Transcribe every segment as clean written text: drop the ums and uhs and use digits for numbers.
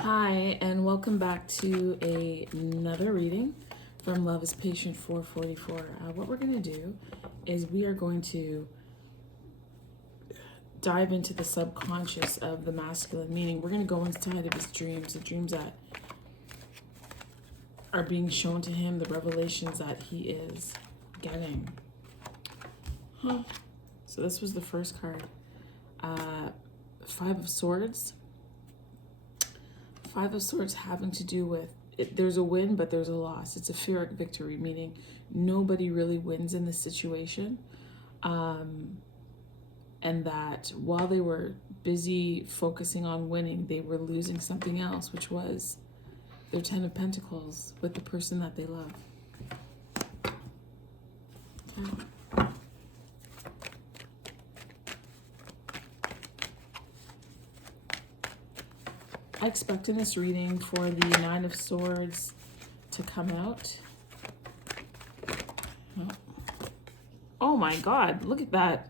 Hi, and welcome back to another reading from Love is Patient 444. What we're going to do is we are going to dive into the subconscious of the masculine, meaning we're going to go inside of his dreams, the dreams that are being shown to him, the revelations that he is getting. So this was the first card. Five of Swords. Five of Swords having to do with there's a win, but there's a loss. It's a Pyrrhic victory, meaning nobody really wins in this situation. And that while they were busy focusing on winning, they were losing something else, which was their Ten of Pentacles with the person that they love. Okay. I expect in this reading for the Nine of Swords to come out. Oh my God, look at that.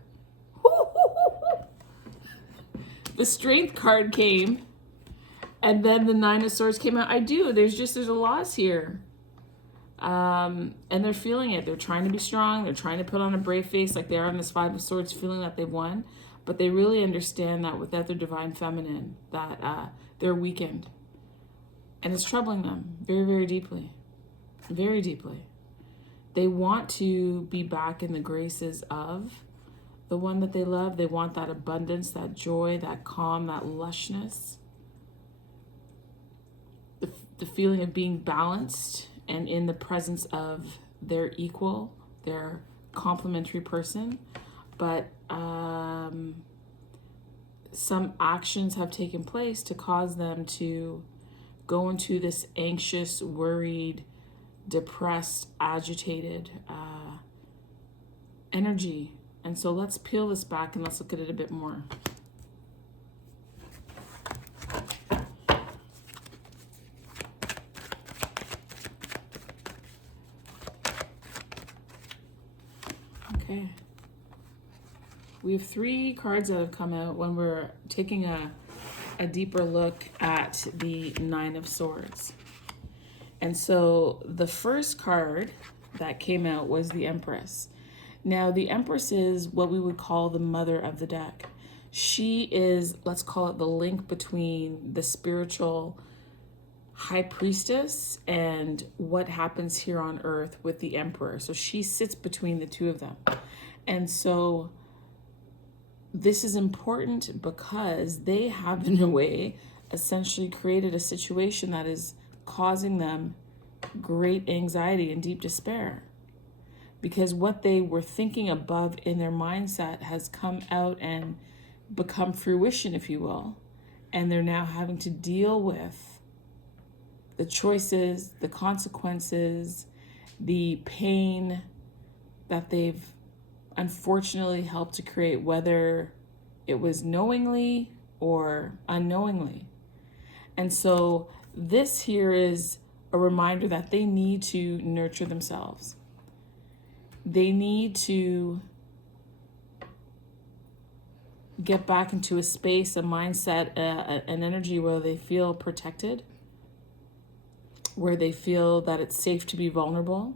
The Strength card came, and then the Nine of Swords came out. There's a loss here. And they're feeling it. They're trying to be strong. They're trying to put on a brave face like they are on this Five of Swords, feeling that they've won. But they really understand that without their divine feminine, that they're weakened. And it's troubling them very, very deeply. Very deeply. They want to be back in the graces of the one that they love. They want that abundance, that joy, that calm, that lushness. The feeling of being balanced and in the presence of their equal, their complementary person. But some actions have taken place to cause them to go into this anxious, worried, depressed, agitated energy. And so let's peel this back and let's look at it a bit more. Okay. We have three cards that have come out when we're taking a deeper look at the Nine of Swords. And so the first card that came out was the Empress. Now, the Empress is what we would call the mother of the deck. She is, let's call it the link between the spiritual high priestess and what happens here on earth with the Emperor. So she sits between the two of them. And so this is important because they have, in a way, essentially created a situation that is causing them great anxiety and deep despair. Because what they were thinking above in their mindset has come out and become fruition, if you will. And they're now having to deal with the choices, the consequences, the pain that they've unfortunately helped to create, whether it was knowingly or unknowingly. And so this here is a reminder that they need to nurture themselves. They need to get back into a space, a mindset, an energy where they feel protected, where they feel that it's safe to be vulnerable,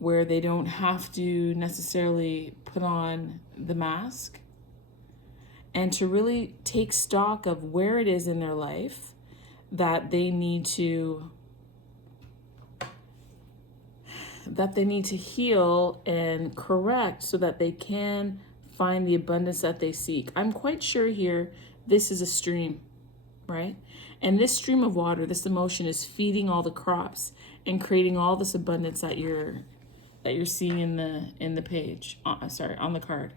where they don't have to necessarily put on the mask, and to really take stock of where it is in their life that they need to heal and correct so that they can find the abundance that they seek. I'm quite sure here this is a stream, right? And this stream of water, this emotion is feeding all the crops and creating all this abundance that you're seeing in the page, on the card.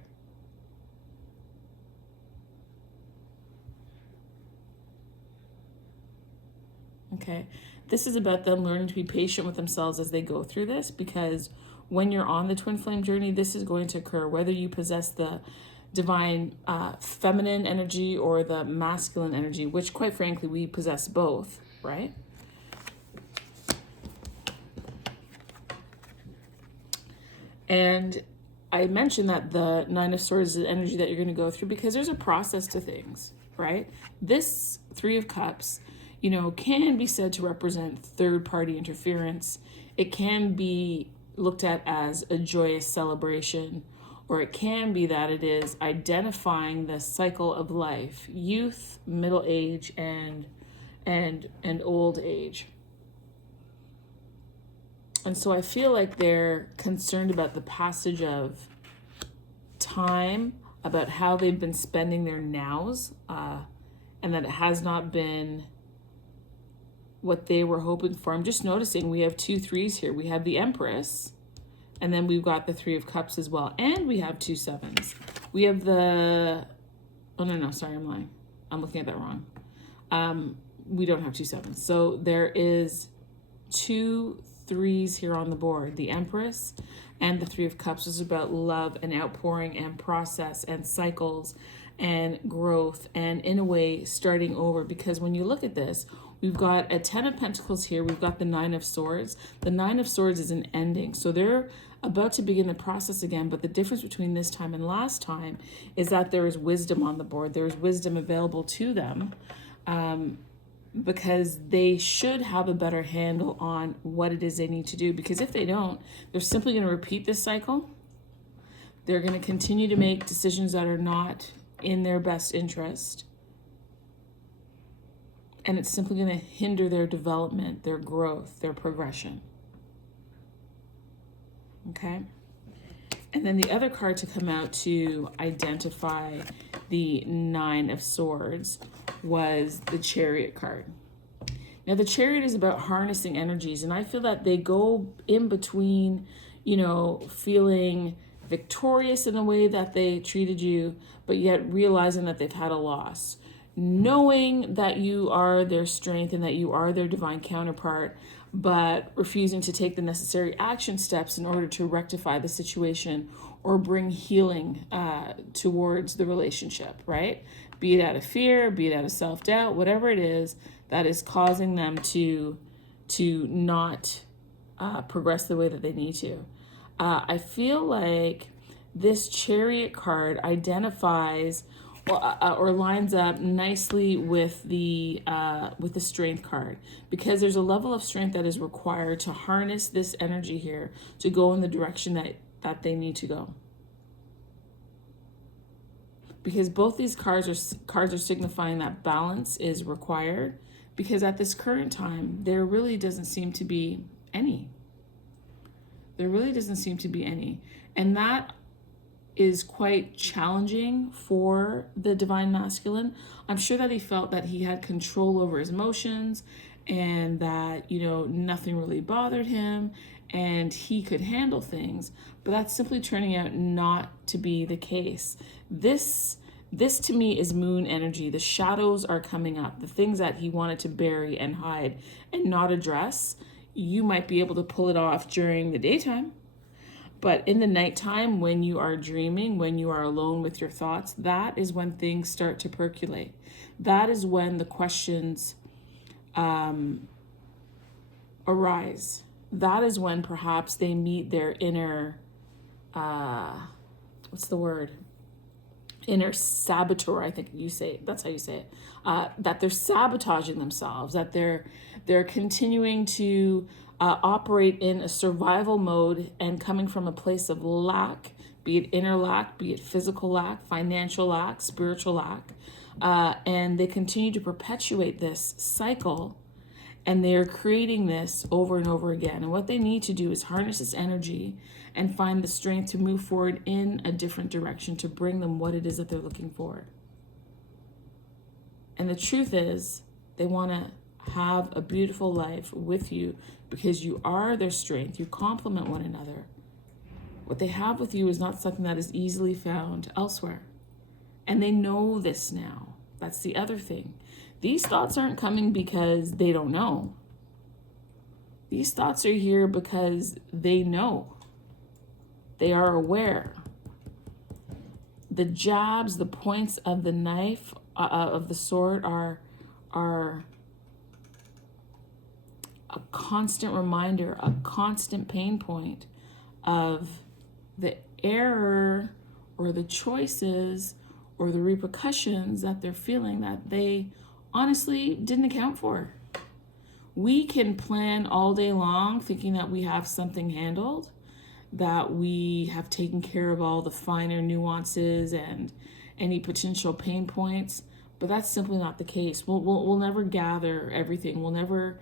Okay, this is about them learning to be patient with themselves as they go through this, because when you're on the twin flame journey, this is going to occur whether you possess the divine feminine energy or the masculine energy, which quite frankly we possess both, right? And I mentioned that the Nine of Swords is the energy that you're going to go through because there's a process to things, right? This Three of Cups, can be said to represent third-party interference. It can be looked at as a joyous celebration, or it can be that it is identifying the cycle of life, youth, middle age, and old age. And so I feel like they're concerned about the passage of time, about how they've been spending their nows, and that it has not been what they were hoping for. I'm just noticing we have 2 3s here. We have the Empress, and then we've got the 3 of Cups as well. And we have 2 7s. We have the, oh no, sorry, I'm lying. I'm looking at that wrong. We don't have 2 7s. So there is 2 3s here on the board. The Empress and the 3 of Cups is about love and outpouring and process and cycles and growth and, in a way, starting over. Because when you look at this, we've got a 10 of Pentacles here. We've got the 9 of Swords. The 9 of Swords is an ending. So they're about to begin the process again. But the difference between this time and last time is that there is wisdom on the board. There is wisdom available to them, because they should have a better handle on what it is they need to do. Because if they don't, they're simply going to repeat this cycle. They're going to continue to make decisions that are not in their best interest. And it's simply going to hinder their development, their growth, their progression. Okay? And then the other card to come out to identify the 9 of Swords was the Chariot card. Now, the Chariot is about harnessing energies, and I feel that they go in between, feeling victorious in the way that they treated you, but yet realizing that they've had a loss. Knowing that you are their strength and that you are their divine counterpart, but refusing to take the necessary action steps in order to rectify the situation or bring healing towards the relationship, right? Be it out of fear, be it out of self-doubt, whatever it is that is causing them to not progress the way that they need to. I feel like this Chariot card identifies or lines up nicely with the Strength card, because there's a level of strength that is required to harness this energy here to go in the direction that they need to go. Because both these cards are signifying that balance is required, because at this current time there really doesn't seem to be any. There really doesn't seem to be any. And that is quite challenging for the Divine Masculine. I'm sure that he felt that he had control over his emotions and that, nothing really bothered him and he could handle things. But that's simply turning out not to be the case. This to me is moon energy. The shadows are coming up. The things that he wanted to bury and hide and not address, you might be able to pull it off during the daytime. But in the nighttime, when you are dreaming, when you are alone with your thoughts, that is when things start to percolate. That is when the questions arise. That is when perhaps they meet their inner, inner saboteur, I think you say, that's how you say it, that they're sabotaging themselves, that they're continuing to operate in a survival mode and coming from a place of lack, be it inner lack, be it physical lack, financial lack, spiritual lack, and they continue to perpetuate this cycle, and they are creating this over and over again. And what they need to do is harness this energy and find the strength to move forward in a different direction to bring them what it is that they're looking for. And the truth is, they want to have a beautiful life with you because you are their strength. You complement one another. What they have with you is not something that is easily found elsewhere. And they know this now. That's the other thing. These thoughts aren't coming because they don't know. These thoughts are here because they know. They are aware. The jabs, the points of the knife, of the sword are a constant reminder, a constant pain point of the error or the choices or the repercussions that they're feeling that they honestly didn't account for. We can plan all day long thinking that we have something handled, that we have taken care of all the finer nuances and any potential pain points, but that's simply not the case. We'll never gather everything. We'll never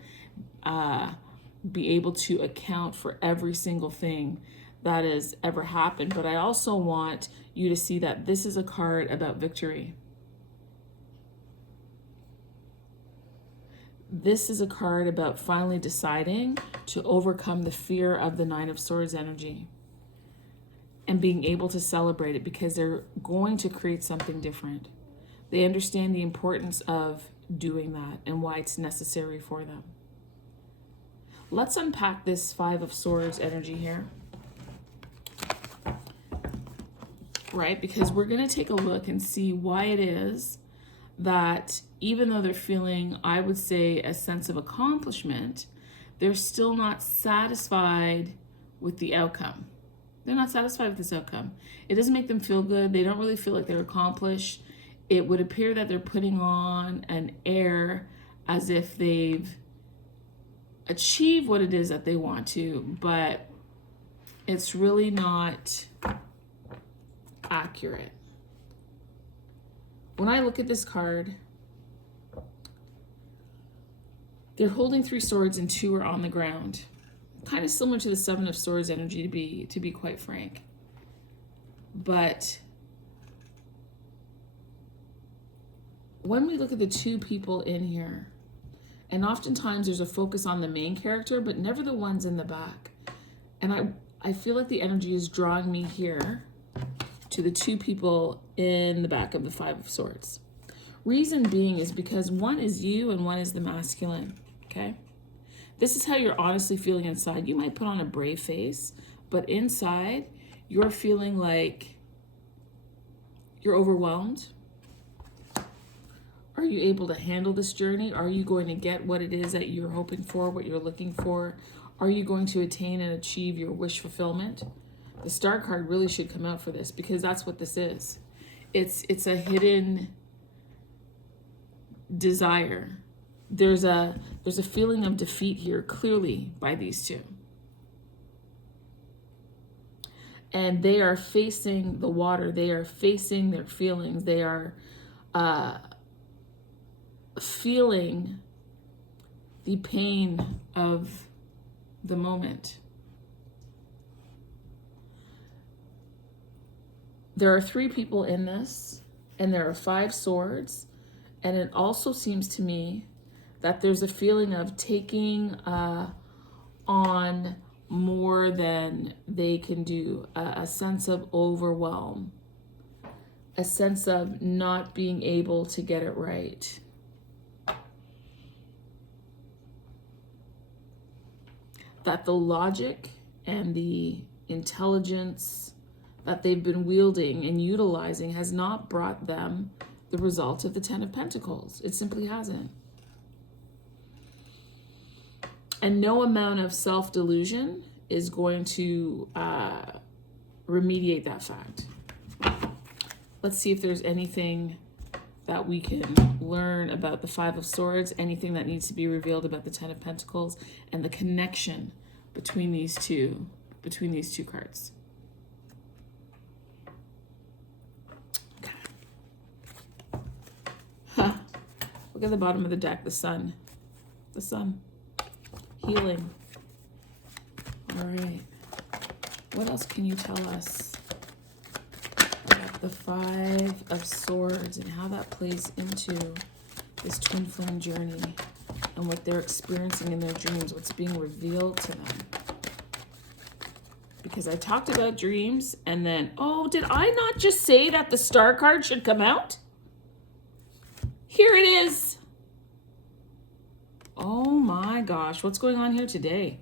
be able to account for every single thing that has ever happened. But I also want you to see that this is a card about victory. This is a card about finally deciding to overcome the fear of the Nine of Swords energy and being able to celebrate it, because they're going to create something different. They understand the importance of doing that and why it's necessary for them. Let's unpack this Five of Swords energy here. Right? Because we're going to take a look and see why it is that even though they're feeling, I would say, a sense of accomplishment, they're still not satisfied with the outcome. They're not satisfied with this outcome. It doesn't make them feel good. They don't really feel like they're accomplished. It would appear that they're putting on an air as if they've achieved what it is that they want to, but it's really not accurate. When I look at this card, they're holding 3 swords and 2 are on the ground. Kind of similar to the Seven of Swords energy, to be quite frank. But when we look at the 2 people in here, and oftentimes there's a focus on the main character, but never the ones in the back. And I feel like the energy is drawing me here to the 2 people in the back of the Five of Swords. Reason being is because one is you and one is the masculine, okay? This is how you're honestly feeling inside. You might put on a brave face, but inside you're feeling like you're overwhelmed. Are you able to handle this journey? Are you going to get what it is that you're hoping for, what you're looking for? Are you going to attain and achieve your wish fulfillment? The Star card really should come out for this, because that's what this is. It's a hidden desire. There's a feeling of defeat here, clearly, by these 2. And they are facing the water. They are facing their feelings. They are feeling the pain of the moment. There are 3 people in this, and there are 5 swords, and it also seems to me that there's a feeling of taking on more than they can do, a sense of overwhelm, a sense of not being able to get it right. That the logic and the intelligence that they've been wielding and utilizing has not brought them the result of the Ten of Pentacles. It simply hasn't. And no amount of self-delusion is going to remediate that fact. Let's see if there's anything that we can learn about the Five of Swords, anything that needs to be revealed about the Ten of Pentacles, and the connection between these two cards. Look at the bottom of the deck, the sun. The sun. Healing. All right. What else can you tell us about the Five of Swords and how that plays into this twin flame journey and what they're experiencing in their dreams, what's being revealed to them? Because I talked about dreams and then, oh, did I not just say that the Star card should come out? Here it is. Oh my gosh, what's going on here today?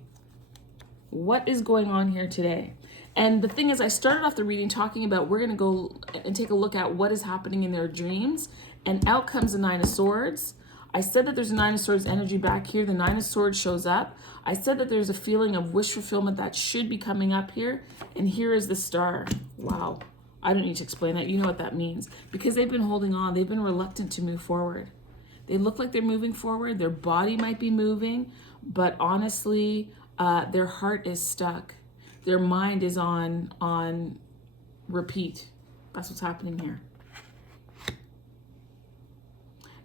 What is going on here today? And the thing is, I started off the reading talking about we're going to go and take a look at what is happening in their dreams, and out comes the Nine of Swords. I said that there's a Nine of Swords energy back here. The Nine of Swords shows up. I said that there's a feeling of wish fulfillment that should be coming up here, and here is the Star. Wow. I don't need to explain that. You know what that means. Because they've been holding on. They've been reluctant to move forward. They look like they're moving forward. Their body might be moving, but honestly, their heart is stuck. Their mind is on repeat. That's what's happening here.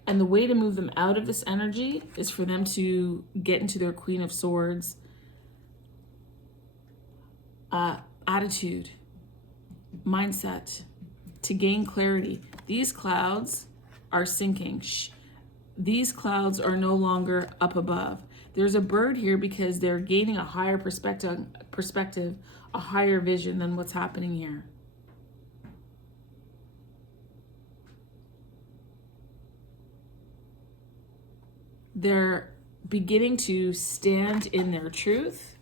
And the way to move them out of this energy is for them to get into their Queen of Swords attitude, mindset, to gain clarity. These clouds are sinking. These clouds are no longer up above. There's a bird here because they're gaining a higher perspective, a higher vision than what's happening here. They're beginning to stand in their truth.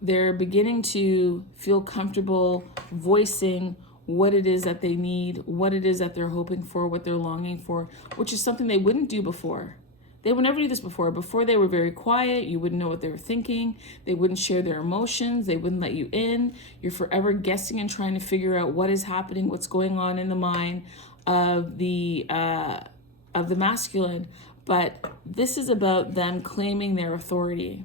They're beginning to feel comfortable voicing what it is that they need, what it is that they're hoping for, what they're longing for, which is something they wouldn't do before. They would never do this before. Before, they were very quiet. You wouldn't know what they were thinking. They wouldn't share their emotions. They wouldn't let you in. You're forever guessing and trying to figure out what is happening, what's going on in the mind of the masculine. But this is about them claiming their authority.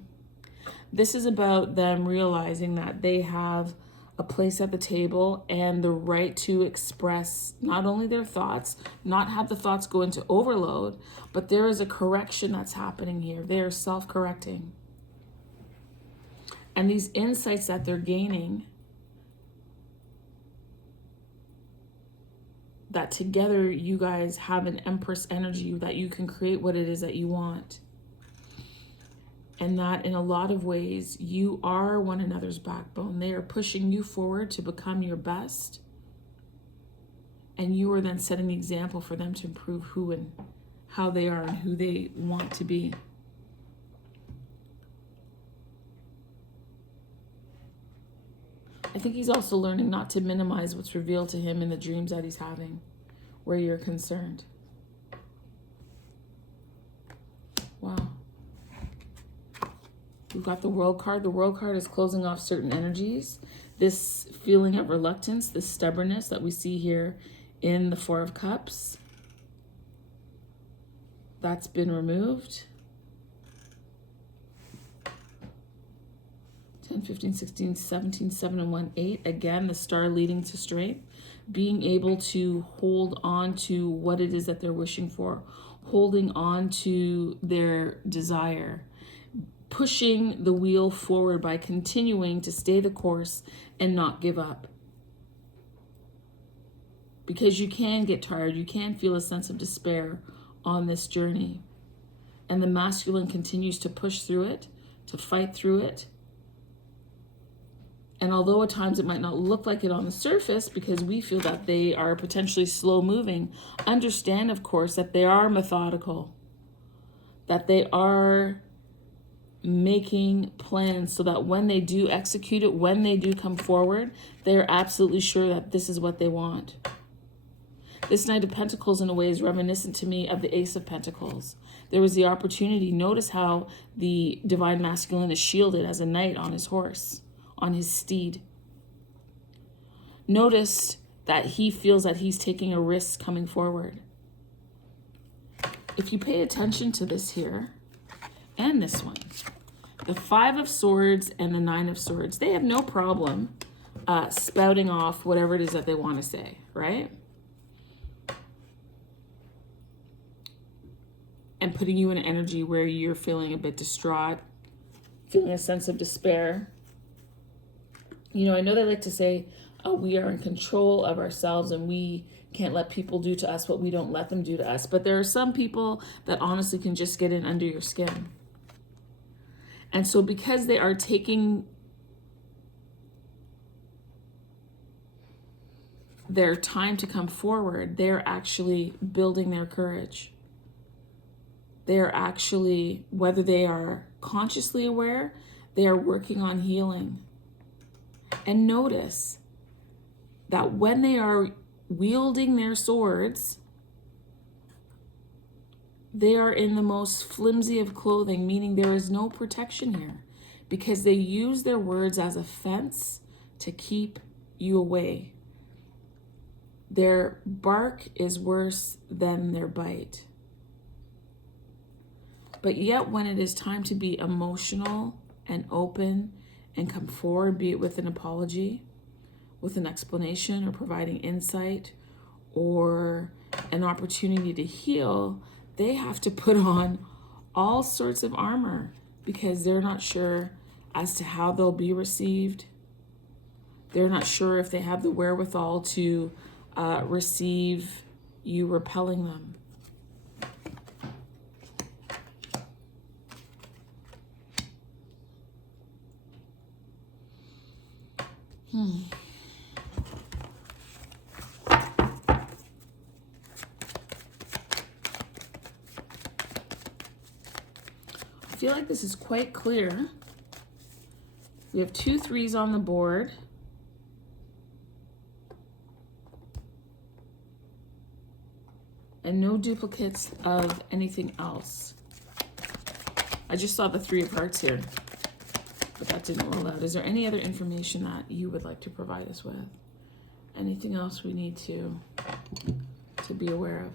This is about them realizing that they have a place at the table and the right to express not only their thoughts, not have the thoughts go into overload, but there is a correction that's happening here. They are self-correcting. And these insights that they're gaining, that together you guys have an Empress energy, that you can create what it is that you want. And that in a lot of ways, you are one another's backbone. They are pushing you forward to become your best. And you are then setting the example for them to improve who and how they are and who they want to be. I think he's also learning not to minimize what's revealed to him in the dreams that he's having, where you're concerned. Wow. We've got the World card. The World card is closing off certain energies. This feeling of reluctance, this stubbornness that we see here in the Four of Cups, that's been removed. 10, 15, 16, 17, 7, and 1, 8. Again, the star leading to strength. Being able to hold on to what it is that they're wishing for. Holding on to their desire. Pushing the wheel forward by continuing to stay the course and not give up. Because you can get tired, you can feel a sense of despair on this journey. And the masculine continues to push through it, to fight through it. And although at times it might not look like it on the surface because we feel that they are potentially slow moving, understand, of course, that they are methodical, that they are making plans so that when they do execute it, when they do come forward, they're absolutely sure that this is what they want. This Knight of Pentacles in a way is reminiscent to me of the Ace of Pentacles. There was the opportunity. Notice how the Divine Masculine is shielded as a knight on his horse, on his steed. Notice that he feels that he's taking a risk coming forward. If you pay attention to this here, and this one, the Five of Swords and the Nine of Swords, they have no problem spouting off whatever it is that they want to say, right? And putting you in an energy where you're feeling a bit distraught, feeling a sense of despair. You know, I know they like to say we are in control of ourselves and we can't let people do to us what we don't let them do to us. But there are some people that honestly can just get in under your skin. And so because they are taking their time to come forward, they're actually building their courage. They're actually, whether they are consciously aware, they are working on healing. And notice that when they are wielding their swords, they are in the most flimsy of clothing, meaning there is no protection here because they use their words as a fence to keep you away. Their bark is worse than their bite. But yet when it is time to be emotional and open and come forward, be it with an apology, with an explanation, or providing insight, or an opportunity to heal, they have to put on all sorts of armor because they're not sure as to how they'll be received. They're not sure if they have the wherewithal to receive you repelling them. I feel like this is quite clear. We have 2 3s on the board. And no duplicates of anything else. I just saw the 3 of hearts here, but that didn't roll out. Is there any other information that you would like to provide us with? Anything else we need to be aware of?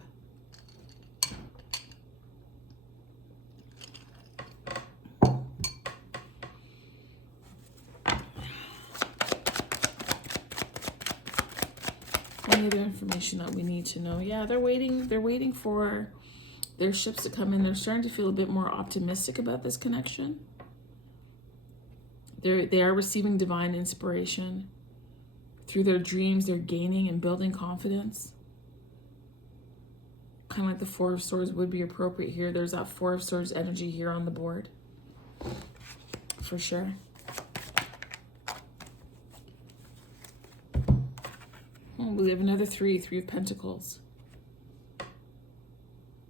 Any other information that we need to know? Yeah, they're waiting for their ships to come in. They're starting to feel a bit more optimistic about this connection. They are receiving divine inspiration. Through their dreams, they're gaining and building confidence. Kind of like the 4 of Swords would be appropriate here. There's that 4 of Swords energy here on the board. For sure. We have another 3 of Pentacles.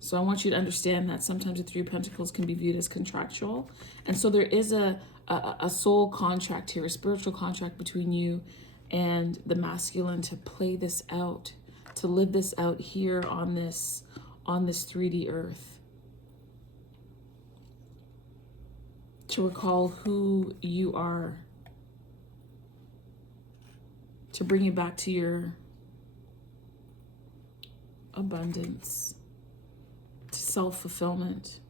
So I want you to understand that sometimes the 3 of Pentacles can be viewed as contractual. And so there is a soul contract here, a spiritual contract between you and the masculine to play this out, to live this out here on this 3D earth. To recall who you are. To bring you back to your abundance, to self-fulfillment,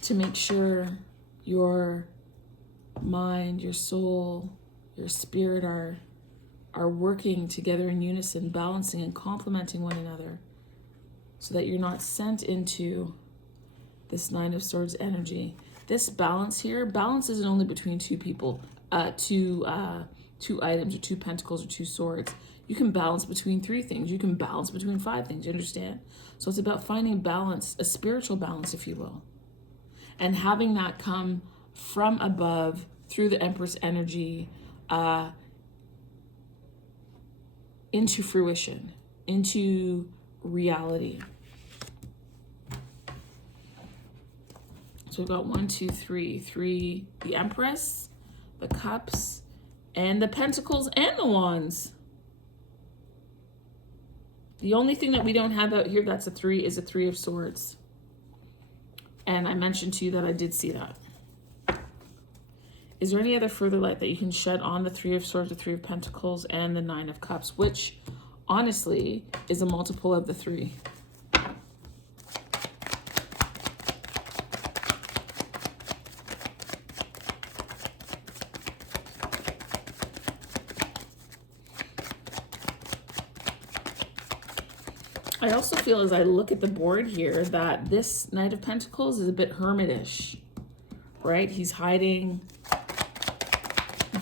to make sure your mind, your soul, your spirit are working together in unison, balancing and complementing one another, so that you're not sent into this 9 of Swords energy. This balance here, balance isn't only between 2 people, 2 items or 2 pentacles or 2 swords. You can balance between 3 things. You can balance between 5 things, you understand? So it's about finding balance, a spiritual balance, if you will. And having that come from above through the Empress energy into fruition, into reality. So we've got 1, 2, 3. 3, the Empress, the Cups, and the Pentacles and the Wands. The only thing that we don't have out here that's a 3 is a 3 of Swords. And I mentioned to you that I did see that. Is there any other further light that you can shed on the 3 of Swords, the 3 of Pentacles, and the 9 of Cups, which honestly is a multiple of the 3? I also feel as I look at the board here that this Knight of Pentacles is a bit hermitish, right? He's hiding,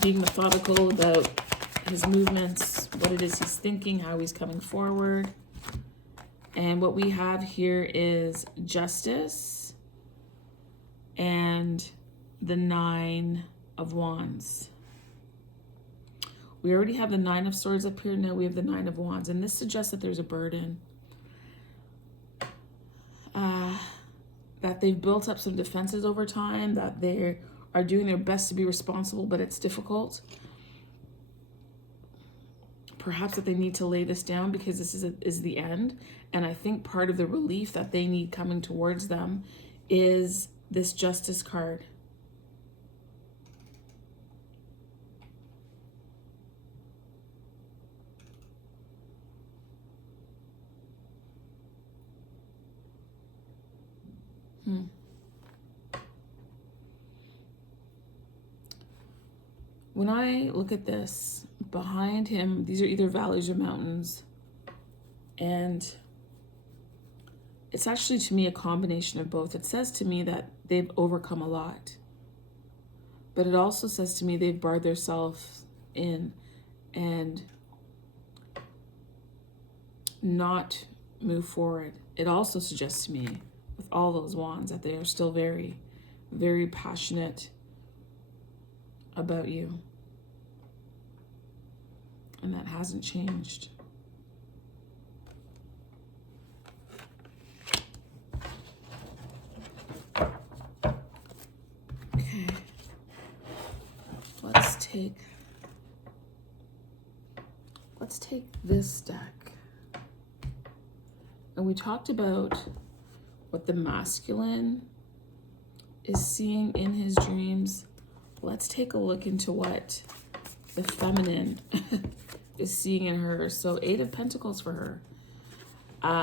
being methodical about his movements, what it is he's thinking, how he's coming forward. And what we have here is Justice and the 9 of Wands. We already have the 9 of Swords up here. Now we have the 9 of Wands. And this suggests that there's a burden. That they've built up some defenses over time, that they are doing their best to be responsible, but it's difficult. Perhaps that they need to lay this down because this is the end. And I think part of the relief that they need coming towards them is this Justice card. When I look at this, behind him, these are either valleys or mountains. And it's actually, to me, a combination of both. It says to me that they've overcome a lot. But it also says to me they've barred themselves in and not move forward. It also suggests to me, with all those wands, that they are still very, very passionate about you. And that hasn't changed. Okay. Let's take this deck. And we talked about what the masculine is seeing in his dreams. Let's take a look into what the feminine is seeing in her. So 8 of Pentacles for her.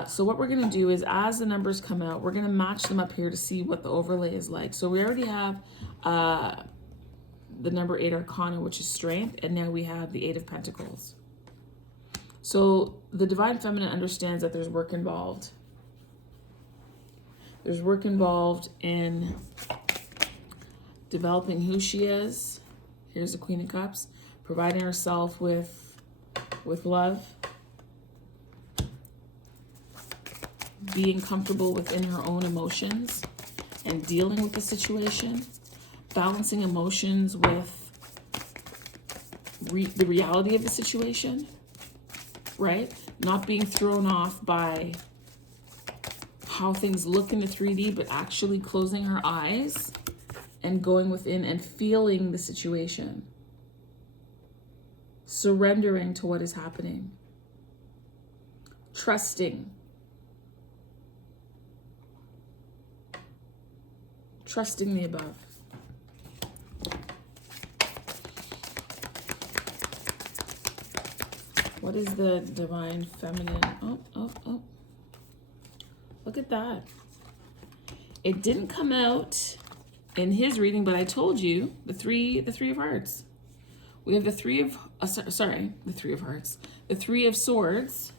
So what we're going to do is, as the numbers come out, we're going to match them up here to see what the overlay is like. So we already have the number 8 Arcana, which is strength, and now we have the 8 of Pentacles. So the Divine Feminine understands that there's work involved. There's work involved in developing who she is. Here's the Queen of Cups, providing herself with love, being comfortable within her own emotions and dealing with the situation, balancing emotions with the reality of the situation, right? Not being thrown off by how things look in the 3D, but actually closing her eyes and going within and feeling the situation. Surrendering to what is happening. Trusting. Trusting the above. What is the Divine Feminine? Oh. Look at that. It didn't come out in his reading, but I told you the three of hearts. We have the three of hearts, the 3 of swords,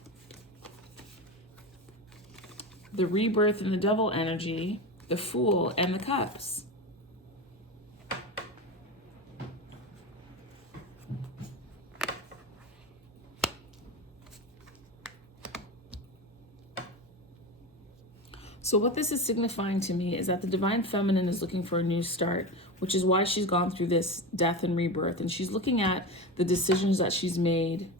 the rebirth and the devil energy, the Fool, and the cups. So what this is signifying to me is that the Divine Feminine is looking for a new start, which is why she's gone through this death and rebirth. And she's looking at the decisions that she's made,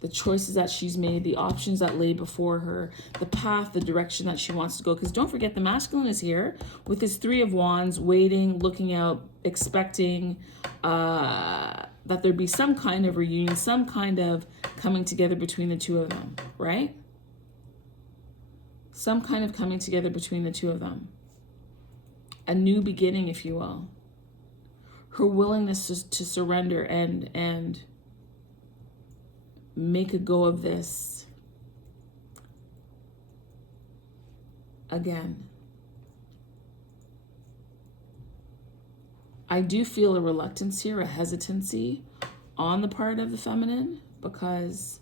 the choices that she's made, the options that lay before her, the path, the direction that she wants to go. Because don't forget, the masculine is here with his 3 of Wands, waiting, looking out, expecting that there be some kind of reunion, some kind of coming together between the two of them, right? Some kind of coming together between the two of them. A new beginning, if you will. Her willingness to surrender and make a go of this again. I do feel a reluctance here, a hesitancy on the part of the feminine, because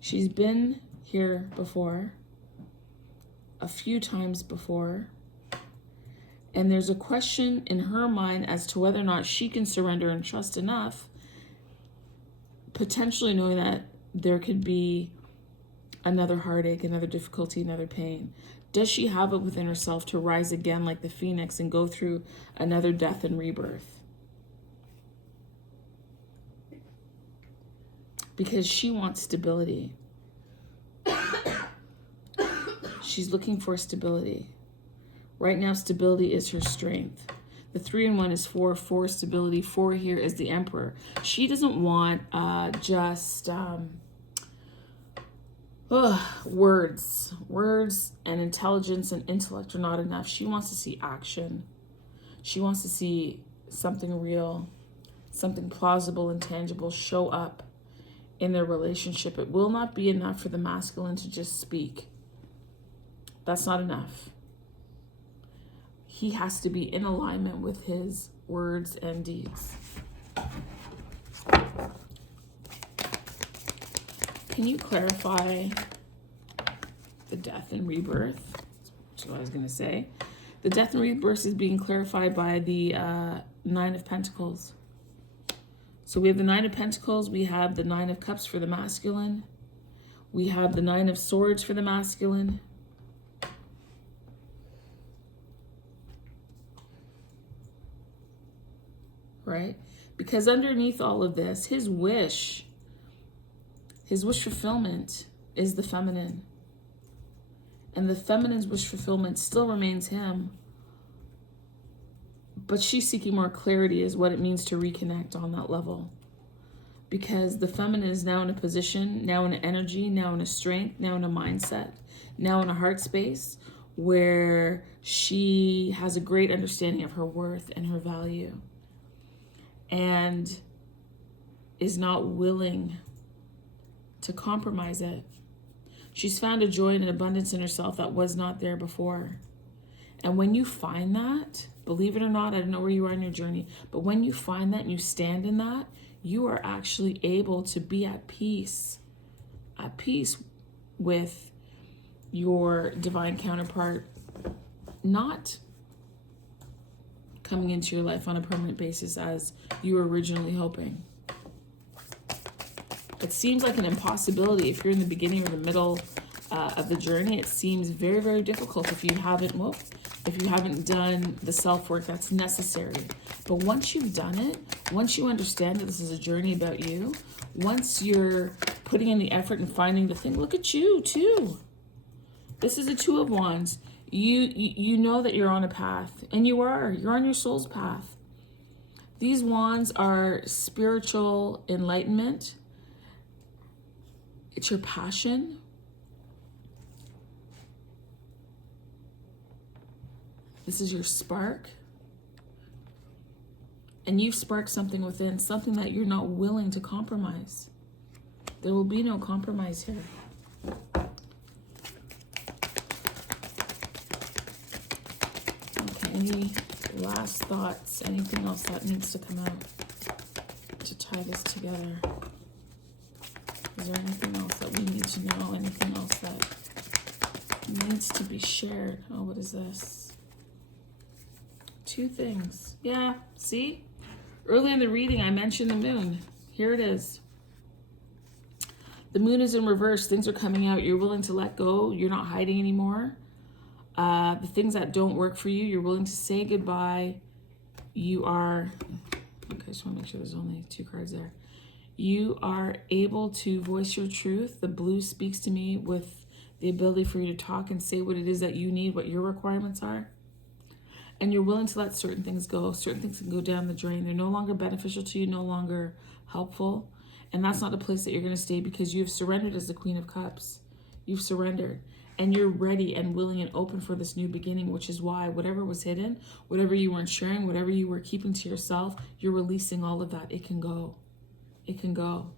she's been here before, a few times before, and there's a question in her mind as to whether or not she can surrender and trust enough, potentially knowing that there could be another heartache, another difficulty, another pain. Does she have it within herself to rise again like the phoenix and go through another death and rebirth? Because she wants stability. She's looking for stability. Right now, stability is her strength. The 3 and 1 is 4 stability. 4 here is the Emperor. She doesn't want words. Words and intelligence and intellect are not enough. She wants to see action. She wants to see something real, something plausible and tangible show up in their relationship. It will not be enough for the masculine to just speak. That's not enough. he has to be in alignment with his words and deeds. Can you clarify the death and rebirth? That's what I was going to say. The death and rebirth is being clarified by the Nine of Pentacles. So we have the Nine of Pentacles. We have the Nine of Cups for the masculine. We have the Nine of Swords for the masculine. Right? Because underneath all of this, his wish fulfillment is the feminine. And the feminine's wish fulfillment still remains him. But she's seeking more clarity as what it means to reconnect on that level. Because the feminine is now in a position, now in an energy, now in a strength, now in a mindset, now in a heart space where she has a great understanding of her worth and her value. And is not willing to compromise it. She's found a joy and an abundance in herself that was not there before. And when you find that, believe it or not, I don't know where you are in your journey, but when you find that and you stand in that, you are actually able to be at peace with your divine counterpart, not coming into your life on a permanent basis as you were originally hoping. It seems like an impossibility if you're in the beginning or the middle of the journey. It seems very, very difficult if you haven't done the self-work that's necessary. But once you've done it, once you understand that this is a journey about you, once you're putting in the effort and finding the thing, look at you too. This is a Two of Wands. You know that you're on a path, and you're on your soul's path. These wands are spiritual enlightenment. It's your passion. This is your spark. And you've sparked something within, something that you're not willing to compromise. There will be no compromise here. Okay, any last thoughts? Anything else that needs to come out to tie this together? Is there anything else that we need to know? Anything else that needs to be shared? Oh, what is this? Two things. Yeah, see? Early in the reading, I mentioned the moon. Here it is. The moon is in reverse. Things are coming out. You're willing to let go. You're not hiding anymore. The things that don't work for you, you're willing to say goodbye. You are... Okay, I just want to make sure there's only two cards there. You are able to voice your truth. The blue speaks to me with the ability for you to talk and say what it is that you need, what your requirements are. And you're willing to let certain things go. Certain things can go down the drain. They're no longer beneficial to you, no longer helpful. And that's not the place that you're going to stay because you've surrendered as the Queen of Cups. You've surrendered. And you're ready and willing and open for this new beginning, which is why whatever was hidden, whatever you weren't sharing, whatever you were keeping to yourself, you're releasing all of that. It can go. It can go.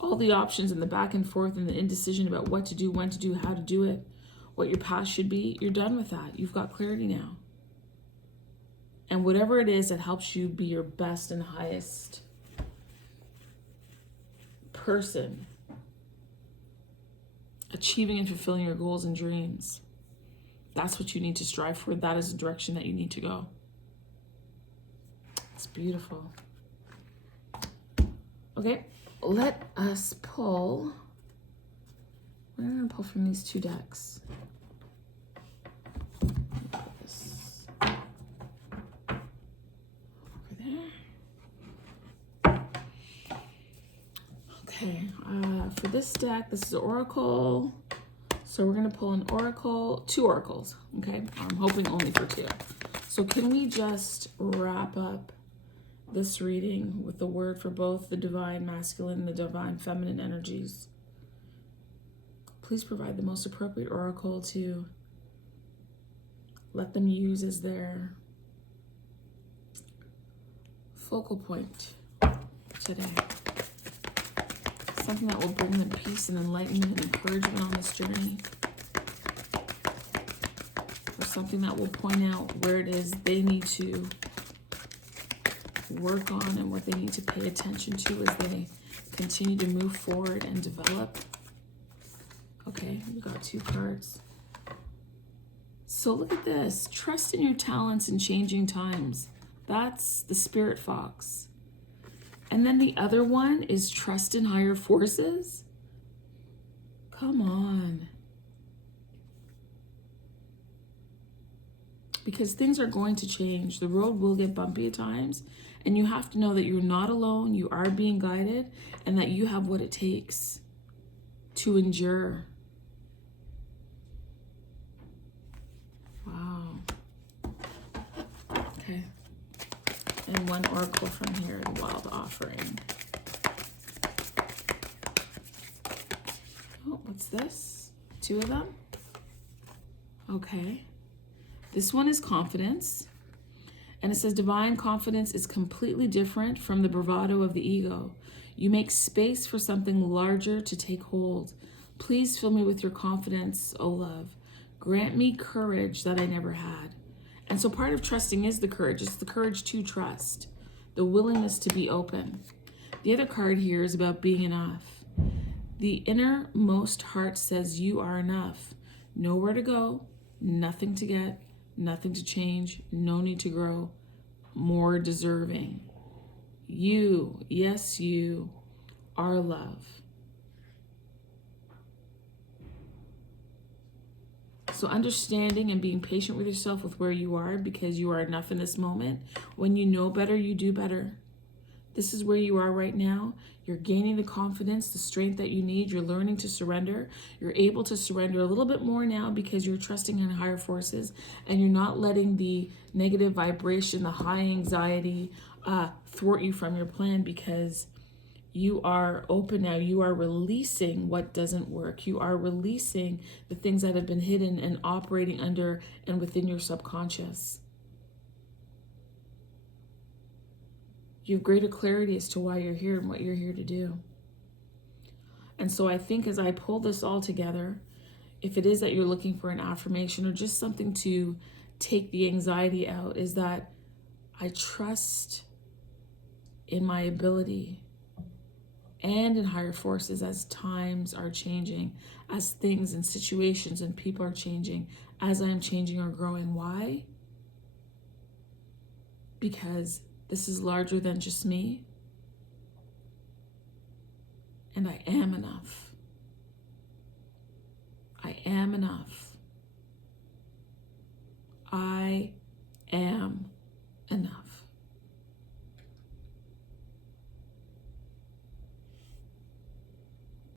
All the options and the back and forth and the indecision about what to do, when to do, how to do it, what your path should be, you're done with that. You've got clarity now. And whatever it is that helps you be your best and highest person, achieving and fulfilling your goals and dreams, that's what you need to strive for. That is the direction that you need to go. It's beautiful. Okay, let us pull. We're going to pull from these two decks. Put this over there. Okay, for this deck, this is Oracle. So we're going to pull an Oracle, two Oracles, okay? I'm hoping only for two. So can we just wrap up this reading with the word for both the divine masculine and the divine feminine energies? Please provide the most appropriate oracle to let them use as their focal point today. Something that will bring them peace and enlightenment and encouragement on this journey. For something that will point out where it is they need to work on and what they need to pay attention to as they continue to move forward and develop. Okay, we got 2 cards. So look at this. Trust in your talents in changing times. That's the Spirit Fox. And then the other one is trust in higher forces. Come on. Because things are going to change. The road will get bumpy at times. And you have to know that you're not alone. You are being guided. And that you have what it takes to endure. Wow. Okay. And one oracle from here, the Wild Offering. Oh, what's this? 2 of them? Okay. This one is confidence. And it says divine confidence is completely different from the bravado of the ego. You make space for something larger to take hold. Please fill me with your confidence, O love. Grant me courage that I never had. And so part of trusting is the courage. It's the courage to trust, the willingness to be open. The other card here is about being enough. The innermost heart says you are enough. Nowhere to go, nothing to get, nothing to change, no need to grow, more deserving. You, yes, you are love. So understanding and being patient with yourself with where you are, because you are enough in this moment. When you know better, you do better. This is where you are right now. You're gaining the confidence, the strength that you need. You're learning to surrender. You're able to surrender a little bit more now because you're trusting in higher forces and you're not letting the negative vibration, the high anxiety thwart you from your plan, because you are open now. You are releasing what doesn't work. You are releasing the things that have been hidden and operating under and within your subconscious. You have greater clarity as to why you're here and what you're here to do. And so I think as I pull this all together, if it is that you're looking for an affirmation or just something to take the anxiety out, is that I trust in my ability and in higher forces as times are changing, as things and situations and people are changing, as I am changing or growing. Why? Because this is larger than just me, and I am enough. I am enough. I am